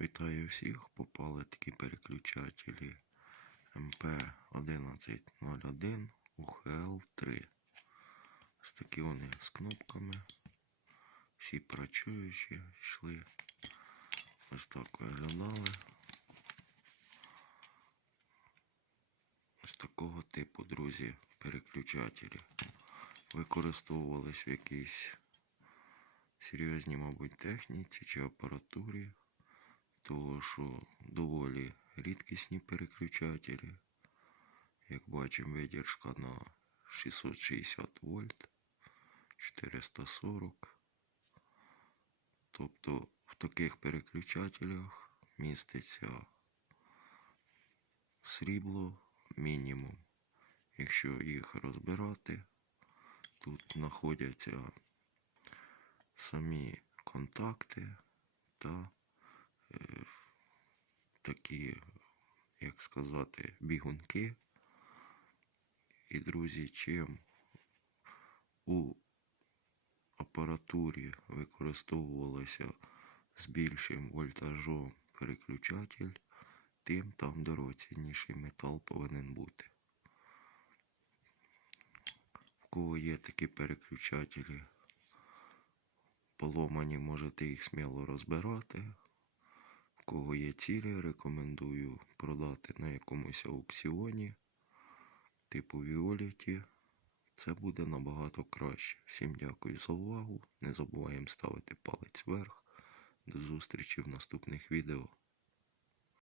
Вітаю всіх. Попали такі переключателі МП1101 УХЛ3. Ось такі вони з кнопками. Всі працюючі, йшли. Ось так виглядали. Ось такого типу, друзі, переключателі. Використовувались в якійсь серйозній, мабуть, техніці чи апаратурі, того що доволі рідкісні переключателі. Як бачимо, видержка на 660 вольт, 440. Тобто в таких переключателях міститься срібло мінімум. Якщо їх розбирати, тут знаходяться самі контакти та такі, як сказати, бігунки. І, друзі, чим у апаратурі використовувалося з більшим вольтажом переключатель, тим там дорогоцінніший метал повинен бути. В кого є такі переключателі, поломані, можете їх сміло розбирати. Кого є цілі, рекомендую продати на якомусь аукціоні, типу Віоліті. Це буде набагато краще. Всім дякую за увагу. Не забуваємо ставити палець вверх. До зустрічі в наступних відео.